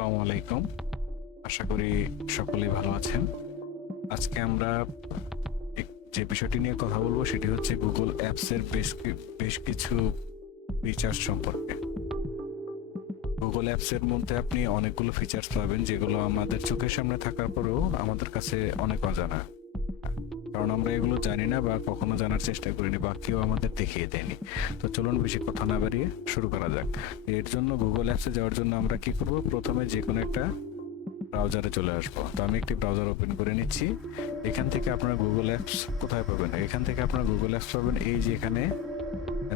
আসসালামু আলাইকুম। আশা করি সকলেই ভালো আছেন। আজকে আমরা যে বিষয়টি নিয়ে কথা বলবো সেটি হচ্ছে গুগল অ্যাপসের বেশ কিছু ফিচার্স সম্পর্কে। গুগল অ্যাপসের মধ্যে আপনি অনেকগুলো ফিচার্স পাবেন যেগুলো আমাদের চোখের সামনে থাকার পরেও আমাদের কাছে অনেক অজানা, কারণ আমরা এগুলো জানি না বা কখনো জানার চেষ্টা করিনি বা কেউ আমাদের দেখিয়ে দেয়নি। তো চলুন বেশি কথা না বাড়িয়ে শুরু করা যাক। এর জন্য গুগল অ্যাপসে যাওয়ার জন্য আমরা কি করব, প্রথমে যে কোনো একটা ব্রাউজারে চলে আসবো। তো আমি একটি ব্রাউজার ওপেন করে নিচ্ছি। এখান থেকে আপনারা গুগল অ্যাপস কোথায় পাবেন, এখান থেকে আপনারা গুগল অ্যাপস পাবেন এই যে এখানে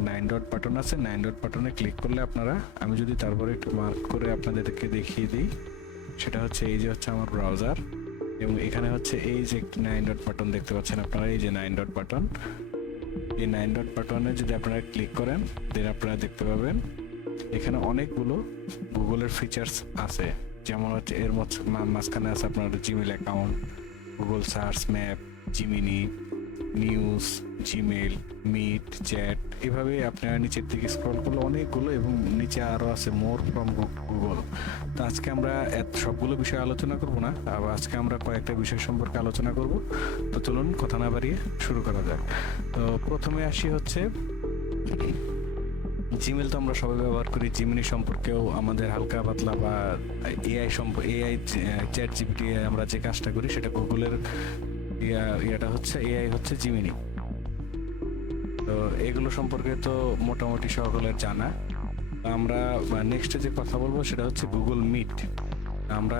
9 ডট বাটন আছে। 9 ডট বাটনে ক্লিক করলে আপনারা, আমি যদি তারপরে একটু মার্ক করে আপনাদেরকে দেখিয়ে দিই, সেটা হচ্ছে এই যে হচ্ছে আমার ব্রাউজার, এবং এখানে হচ্ছে এই যে একটি 9 ডট বাটন দেখতে পাচ্ছেন আপনারা, এই যে 9 ডট বাটন। এই 9 ডট বাটনে যদি আপনারা ক্লিক করেন দেন আপনারা দেখতে পাবেন এখানে অনেকগুলো গুগলের ফিচার্স আছে। যেমন হচ্ছে এর মাঝখানে আছে আপনার Gmail account, Google Search, Map, Gemini, News, Gmail, Meet, Chat, এভাবে আপনারা নিচের দিকে স্ক্রল করলে অনেকগুলো, এবং নিচে আরও আছে মোর ফ্রম গুগল। তো আজকে আমরা সবগুলো বিষয় আলোচনা করব না, আবার আজকে আমরা কয়েকটা বিষয় সম্পর্কে আলোচনা করব। তো চলুন কথা না বাড়িয়ে শুরু করা যাক। তো প্রথমে আসি হচ্ছে জিমেল। তো আমরা সবাই ব্যবহার করি। জিমিনি সম্পর্কেও আমাদের হালকা পাতলা বা এআই চ্যাট জিপিটি আমরা যে কাজটা করি সেটা গুগলের ইয়াটা হচ্ছে এআই হচ্ছে জিমিনি। তো এগুলো সম্পর্কে তো মোটামুটি সকলের জানা। আমরা নেক্সটে যে কথা বলবো সেটা হচ্ছে গুগল মিট। আমরা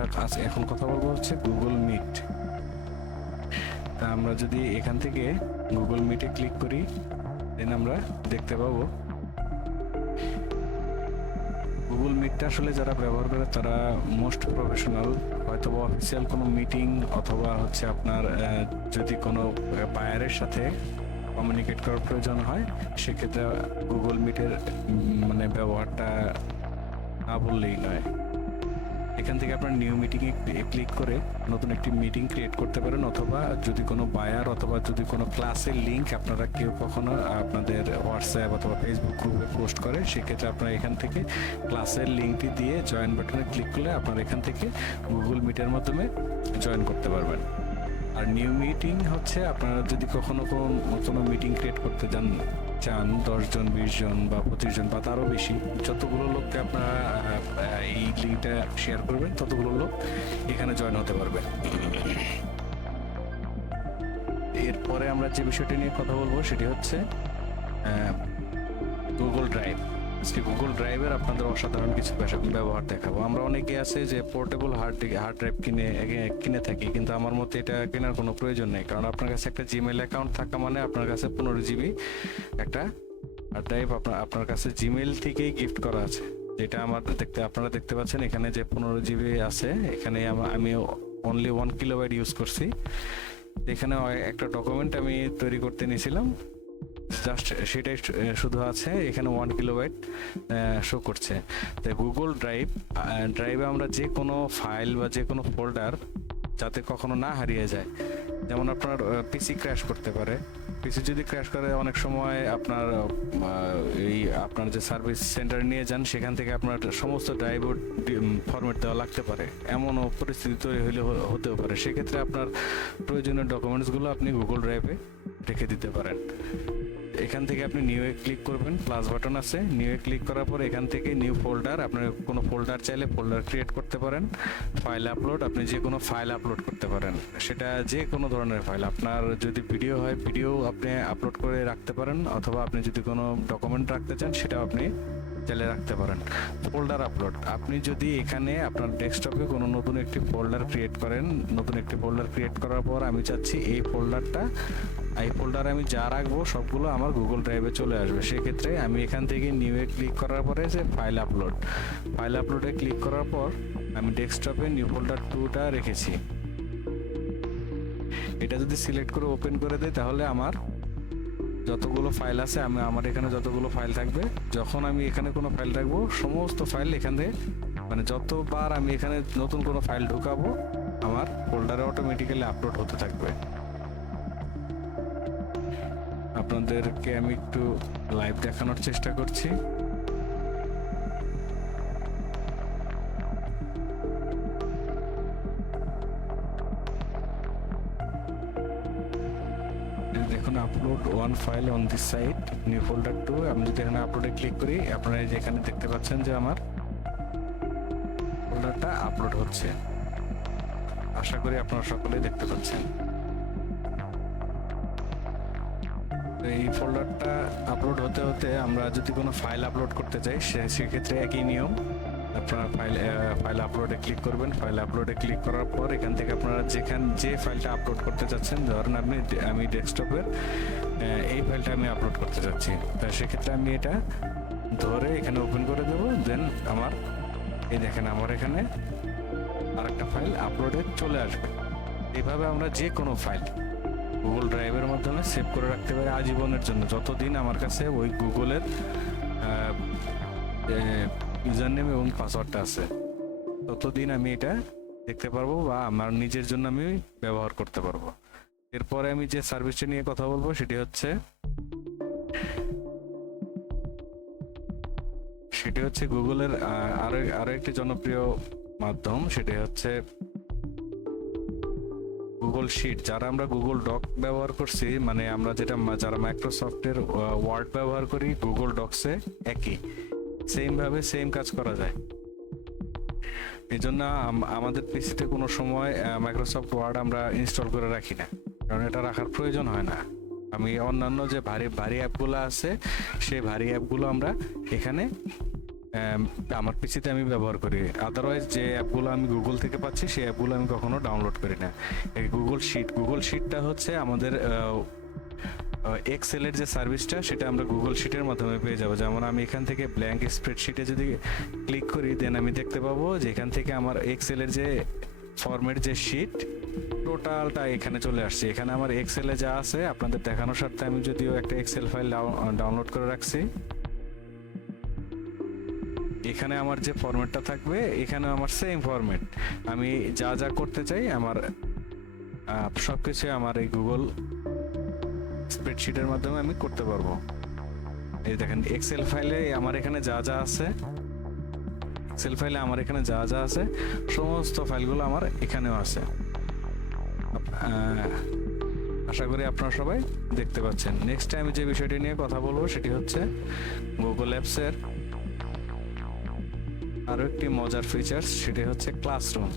এখন কথা বলবো হচ্ছে গুগল মিট। তা আমরা যদি এখান থেকে গুগল মিটে ক্লিক করি দেন আমরা দেখতে পাবো গুগল মিটটা আসলে যারা ব্যবহার করে তারা মোস্ট প্রফেশনাল। হয়তো অফিসিয়াল কোনো মিটিং অথবা হচ্ছে আপনার যদি কোনো বায়ারের সাথে কমিউনিকেট করার প্রয়োজন হয় সেক্ষেত্রে গুগল মিটের মানে ব্যবহারটা না বললেই নয়। এখান থেকে আপনার নিউ মিটিংয়ে ক্লিক করে নতুন একটি মিটিং ক্রিয়েট করতে পারেন, অথবা যদি কোনো বায়ার অথবা যদি কোনো ক্লাসের লিঙ্ক আপনারা কেউ কখনো আপনাদের হোয়াটসঅ্যাপ অথবা ফেসবুক গ্রুপে পোস্ট করে, সেক্ষেত্রে আপনারা এখান থেকে ক্লাসের লিঙ্কটি দিয়ে জয়েন বাটনে ক্লিক করলে আপনারা এখান থেকে গুগল মিটের মাধ্যমে জয়েন করতে পারবেন। আর নিউ মিটিং হচ্ছে আপনারা যদি কখনো কোনো মিটিং ক্রিয়েট করতে চান 10 জন, 20 জন বা 25 জন বা তারও বেশি, যতগুলো লোককে আপনারা এই লিঙ্কটা শেয়ার করবেন ততগুলো লোক এখানে জয়েন হতে পারবে। এরপরে আমরা যে বিষয়টি নিয়ে কথা বলবো সেটি হচ্ছে গুগল ড্রাইভ। আজকে গুগল ড্রাইভের আপনাদের অসাধারণ কিছু ব্যবহার দেখাবো। আমরা অনেকে আছে যে পোর্টেবল হার্ড ড্রাইভ কিনে থাকি, কিন্তু আমার মতে এটা কেনার কোনো প্রয়োজন নেই, কারণ আপনার কাছে একটা জিমেল অ্যাকাউন্ট থাকা মানে আপনার কাছে 15 জিবি একটা হার্ড ড্রাইভ আপনার কাছে জিমেল থেকেই গিফট করা আছে। যেটা আপনারা দেখতে পাচ্ছেন এখানে যে 15 জিবি আছে, এখানে আমি অনলি 1 কিলোবাইট ইউজ করছি। এখানে একটা ডকুমেন্ট আমি তৈরি করতে নিয়েছিলাম, জাস্ট সেটাই শুধু আছে, এখানে 1 কিলোবাইট শো করছে। তাই গুগল ড্রাইভে আমরা যে কোনো ফাইল বা যে কোনো ফোল্ডার যাতে কখনো না হারিয়ে যায়, যেমন আপনার পিসি ক্র্যাশ করতে পারে। পিসি যদি ক্র্যাশ করে অনেক সময় আপনার যে সার্ভিস সেন্টারে নিয়ে যান সেখান থেকে আপনার সমস্ত ড্রাইভ ফরম্যাট দেওয়া লাগতে পারে, এমনও পরিস্থিতি তৈরি হতেও পারে। সেক্ষেত্রে আপনার প্রয়োজনীয় ডকুমেন্টসগুলো আপনি গুগল ড্রাইভে রেখে দিতে পারেন। এখান থেকে আপনি নিউ এ ক্লিক করবেন, প্লাস বাটন আছে, নিউ এ ক্লিক করার পর এখান থেকে নিউ ফোল্ডার, আপনার কোনো ফোল্ডার চাইলে ফোল্ডার ক্রিয়েট করতে পারেন। ফাইল আপলোড, আপনি যে কোনো ফাইল আপলোড করতে পারেন, সেটা যে কোনো ধরনের ফাইল। আপনার যদি ভিডিও হয় ভিডিও আপনি আপলোড করে রাখতে পারেন, অথবা আপনি যদি কোনো ডকুমেন্ট রাখতে চান সেটাও আপনি চাইলে রাখতে পারেন। ফোল্ডার আপলোড, আপনি যদি এখানে আপনার ডেস্কটপে কোনো নতুন একটি ফোল্ডার ক্রিয়েট করেন, নতুন একটি ফোল্ডার ক্রিয়েট করার পর আমি চাচ্ছি এই ফোল্ডারে আমি যা রাখবো সবগুলো আমার গুগল ড্রাইভে চলে আসবে। সেক্ষেত্রে আমি এখান থেকে নিউ এ ক্লিক করার পরে যে ফাইল আপলোডে ক্লিক করার পর আমি ডেস্কটপে নিউ ফোল্ডার 2টা রেখেছি। এটা যদি সিলেক্ট করে ওপেন করে দেয় তাহলে আমার যতগুলো ফাইল আছে, আমার এখানে যতগুলো ফাইল থাকবে, যখন আমি এখানে কোনো ফাইল রাখবো সমস্ত ফাইল এখানে, মানে যতবার আমি এখানে নতুন কোনো ফাইল ঢুকাবো আমার ফোল্ডারে অটোমেটিক্যালি আপলোড হতে থাকবে। আপনাদেরকে আমি একটু লাইভ দেখানোর চেষ্টা করছি। can upload one file on this site, new folder 2। আমি যদি এখানে আপলোডে ক্লিক করি, আপনারা এই যে এখানে দেখতে পাচ্ছেন যে আমার ফোল্ডারটা আপলোড হচ্ছে। আশা করি আপনারা সকলেই দেখতে পাচ্ছেন। এই ফোল্ডারটা আপলোড হতে হতে আমরা যদি কোনো ফাইল আপলোড করতে চাই, সেক্ষেত্রে একই নিয়ম। আপনারা ফাইল আপলোডে ক্লিক করবেন। ফাইল আপলোডে ক্লিক করার পর এখান থেকে আপনারা যে ফাইলটা আপলোড করতে চাচ্ছেন, ধরেন আমি ডেস্কটপের এই ফাইলটা আমি আপলোড করতে চাচ্ছি, তা সেক্ষেত্রে আমি এটা ধরে এখানে ওপেন করে দেবো। দেন আমার এই দেখেন আমার এখানে আরেকটা ফাইল আপলোডে চলে আসবে। এইভাবে আমরা যে কোনো ফাইল গুগল ড্রাইভের মাধ্যমে সেভ করে রাখতে পারি আজীবনের জন্য। যতদিন আমার কাছে ওই গুগলের ইউজার নেম এবং পাসওয়ার্ডটা আছে, ততদিন আমি এটা দেখতে পারবো বা আমার নিজের জন্য আমি ব্যবহার করতে পারবো। এরপরে আমি যে সার্ভিসটা নিয়ে কথা বলবো সেটি হচ্ছে গুগলের আরো একটি জনপ্রিয় মাধ্যম, সেটি হচ্ছে গুগল শিট। যারা আমরা গুগল ডক ব্যবহার করছি, মানে আমরা যারা মাইক্রোসফটের ওয়ার্ড ব্যবহার করি, গুগল ডকসে একই সেম কাজ করা যায়। এই জন্য আমাদের পিসিতে কোনো সময় মাইক্রোসফট ওয়ার্ড আমরা ইনস্টল করে রাখি না, কারণ এটা রাখার প্রয়োজন হয় না। আমি অন্যান্য যে ভারী অ্যাপগুলো আছে, সেই ভারী অ্যাপগুলো আমরা এখানে আমার পিসিতে আমি ব্যবহার করি। আদারওয়াইজ যে অ্যাপগুলো আমি গুগল থেকে পাচ্ছি, সেই অ্যাপগুলো আমি কখনো ডাউনলোড করি না। এই গুগল শিটটা হচ্ছে আমাদের এক্সেলের যে সার্ভিসটা, সেটা আমরা গুগল শিটের মাধ্যমে পেয়ে যাবো। যেমন আমি এখান থেকে ব্ল্যাঙ্ক স্প্রেডশিটে যদি ক্লিক করি, দেন আমি দেখতে পাবো যে এখান থেকে আমার এক্সেলের যে ফরম্যাট যে শিট টোটালটা এখানে চলে আসছে। এখানে আমার এক্সেলে যা আছে আপনাদের দেখানোর স্বার্থে আমি যদিও একটা এক্সেল ফাইল ডাউনলোড করে রাখছি। এখানে আমার যে ফরম্যাটটা থাকবে, এখানে আমার সেম ফরম্যাট। আমি যা করতে চাই আমার সবকিছু আমার এই গুগল স্প্রেডশিটের মাধ্যমে আমি করতে পারবো। এই দেখেন এক্সেল ফাইলে আমার এখানে যা আছে সমস্ত ফাইলগুলো আমার এখানেও আছে। আশা করি আপনারা সবাই দেখতে পাচ্ছেন। নেক্সট আমি যে বিষয়টি নিয়ে কথা বলবো সেটি হচ্ছে গুগল অ্যাপসের আরো একটি মজার ফিচার্স, সেটি হচ্ছে ক্লাসরুম।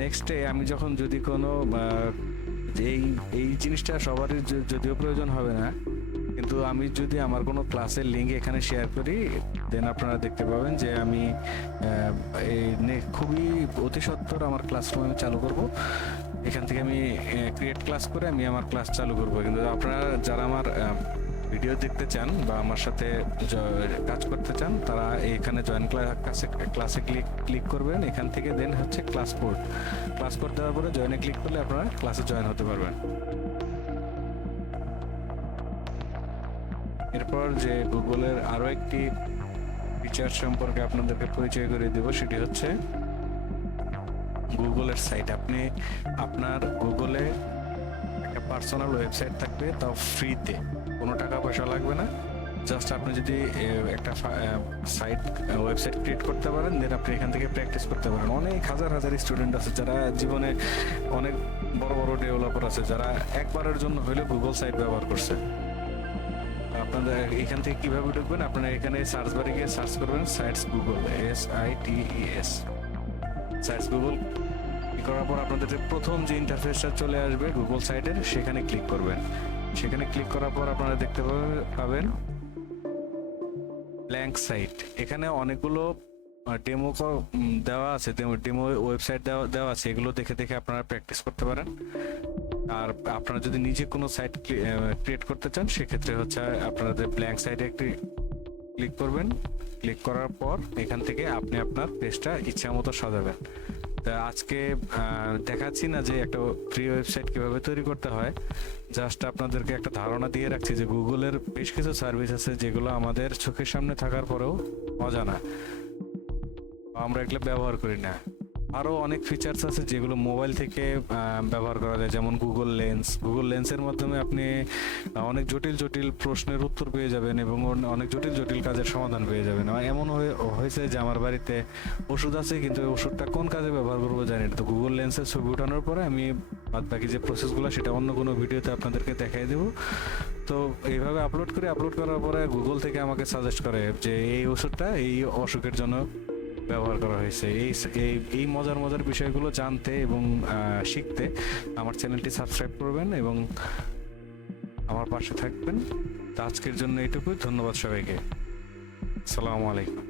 নেক্সটে আমি যখন যদি কোনো এই জিনিসটা সবারই যদিও প্রয়োজন হবে না, কিন্তু আমি যদি আমার কোনো ক্লাসের লিঙ্ক এখানে শেয়ার করি, দেন আপনারা দেখতে পাবেন যে আমি খুবই অতি সত্বর আমার ক্লাসরুম আমি চালু করব। এখান থেকে আমি ক্রিয়েট ক্লাস করে আমি আমার ক্লাস চালু করব। কিন্তু আপনারা যারা আমার ভিডিও দেখতে চান বা আমার সাথে কাজ করতে চান, তারা এখানে জয়েন ক্লাসে ক্লিক করবেন। এখান থেকে দেন হচ্ছে ক্লাস কোড দেওয়ার পরে জয়েনে ক্লিক করলে আপনারা ক্লাসে জয়েন হতে পারবেন। এরপর যে গুগলের আরো একটি ফিচার সম্পর্কে আপনাদেরকে পরিচয় করে দেব, সেটি হচ্ছে গুগলের সাইট। আপনি আপনার গুগলে একটা পার্সোনাল ওয়েবসাইট থাকবে, তাও ফ্রিতে, কোনো টাকা পয়সা লাগবে না। জাস্ট আপনি যদি একটা ওয়েবসাইট ক্রিয়েট করতে পারেন, দেন আপনি এখান থেকে প্র্যাকটিস করতে পারেন। অনেক হাজার স্টুডেন্ট আছে যারা জীবনে অনেক বড় ডেভেলপার আছে, যারা একবারের জন্য হলে গুগল সাইট ব্যবহার করছে। আপনাদের এখান থেকে কিভাবে ঢুকবেন, আপনারা এখানে সার্চ বারে গিয়ে সার্চ করবেন sites Google, SITES sites Google করার পর আপনাদের প্রথম যে ইন্টারফেসটা চলে আসবে গুগল সাইটের, সেখানে ক্লিক করবেন। সেখানে ক্লিক করার পর আপনারা দেখতে পাবেন ব্ল্যাঙ্ক সাইট। এখানে অনেকগুলো ডেমো দেওয়া আছে, ডেমো ওয়েবসাইট দেওয়া আছে। এগুলো দেখে আপনারা প্র্যাকটিস করতে পারেন। আর আপনারা যদি নিজে কোনো সাইট ক্রিয়েট করতে চান, সেক্ষেত্রে হচ্ছে আপনাদের ব্ল্যাঙ্ক সাইটে একটি ক্লিক করবেন। ক্লিক করার পর এখান থেকে আপনি আপনার পেজটা ইচ্ছা মতো সাজাবেন। তা আজকে দেখাচ্ছি না যে একটা ফ্রি ওয়েবসাইট কিভাবে তৈরি করতে হয়, জাস্ট আপনাদেরকে একটা ধারণা দিয়ে রাখছি যে গুগলের বেশ কিছু সার্ভিস আছে যেগুলো আমাদের চোখের সামনে থাকার পরেও অজানা, আমরা এগুলো ব্যবহার করি না। আরও অনেক ফিচার্স আছে যেগুলো মোবাইল থেকে ব্যবহার করা যায়, যেমন গুগল লেন্সের মাধ্যমে আপনি অনেক জটিল জটিল প্রশ্নের উত্তর পেয়ে যাবেন এবং অনেক জটিল জটিল কাজের সমাধান পেয়ে যাবেন। এমন হয়েছে যে আমার বাড়িতে ওষুধ আছে কিন্তু ওই ওষুধটা কোন কাজে ব্যবহার করবো জানি না, তো গুগল লেন্সের ছবি ওঠানোর পরে আমি বাদ বাকি যে প্রসেসগুলো সেটা অন্য কোনো ভিডিওতে আপনাদেরকে দেখাই দেবো। তো এইভাবে আপলোড করার পরে গুগল থেকে আমাকে সাজেস্ট করে যে এই ওষুধটা এই অসুখের জন্য ব্যবহার করা হয়েছে। এই মজার মজার বিষয়গুলো জানতে এবং শিখতে আমার চ্যানেলটি সাবস্ক্রাইব করবেন এবং আমার পাশে থাকবেন। তো আজকের জন্য এইটুকুই, ধন্যবাদ সবাইকে, আসসালামু আলাইকুম।